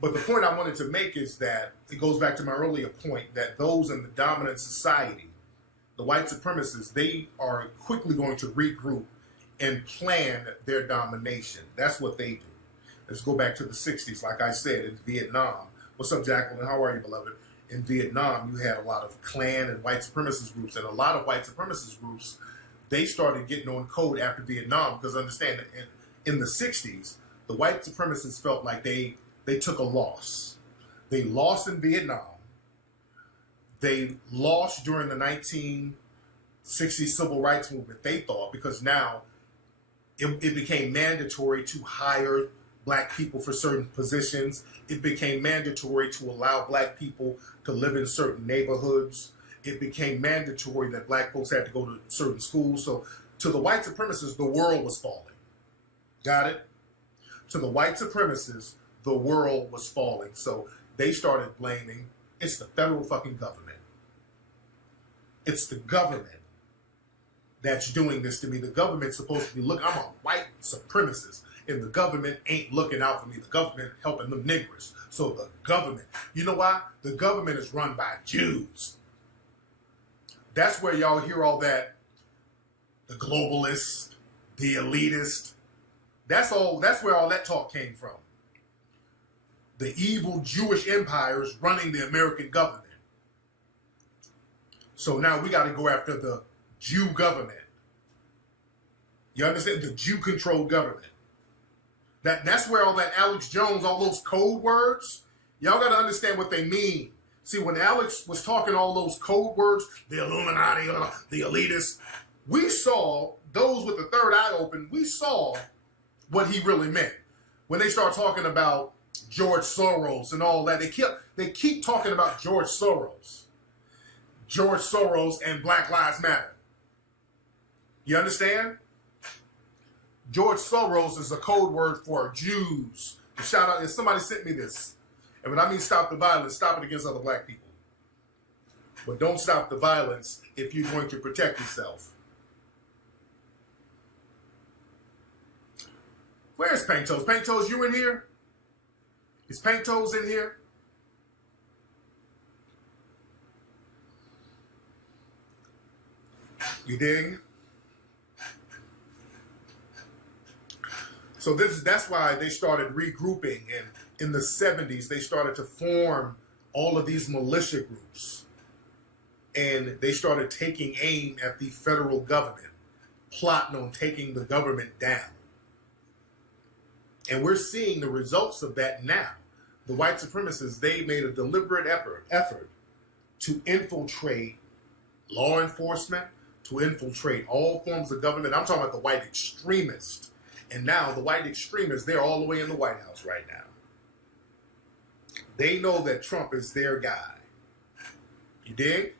But the point I wanted to make is that it goes back to my earlier point that those in the dominant society, the white supremacists, they are quickly going to regroup and plan their domination. That's what they do. Let's go back to the 60s. Like I said, in Vietnam. What's up, Jacqueline? How are you, beloved? In Vietnam, you had a lot of Klan and white supremacist groups, and a lot of white supremacist groups, they started getting on code after Vietnam, because understand that in the 60s, the white supremacists felt like they took a loss. They lost in Vietnam. They lost during the 1960s civil rights movement, they thought, because now it became mandatory to hire black people for certain positions. It became mandatory to allow black people to live in certain neighborhoods. It became mandatory that black folks had to go to certain schools. So to the white supremacists, the world was falling. Got it? To the white supremacists, the world was falling. So they started blaming, it's the federal fucking government. It's the government that's doing this to me. The government's supposed to be looking, I'm a white supremacist, and the government ain't looking out for me. The government helping them niggers. So the government, you know why? The government is run by Jews. That's where y'all hear all that, the globalists, the elitist. That's where all that talk came from. The evil Jewish empires running the American government. So now we got to go after the Jew government. You understand? The Jew-controlled government. That's where all that Alex Jones, all those code words, y'all got to understand what they mean. See, when Alex was talking all those code words, the Illuminati, the elitists, we saw, those with the third eye open, we saw what he really meant. When they start talking about George Soros and all that, they keep talking about George Soros. George Soros and Black Lives Matter. You understand? George Soros is a code word for Jews. Shout out, if somebody sent me this. And when I mean stop the violence, stop it against other black people. But don't stop the violence if you're going to protect yourself. Where's Paint Toes? Paint Toes, you in here? Is Paint Toes in here? You dig? So that's why they started regrouping, and in the 70s they started to form all of these militia groups, and they started taking aim at the federal government, plotting on taking the government down. And we're seeing the results of that now. The white supremacists, they made a deliberate effort to infiltrate law enforcement, to infiltrate all forms of government. I'm talking about the white extremists. And now the white extremists, they're all the way in the White House right now. They know that Trump is their guy. You dig?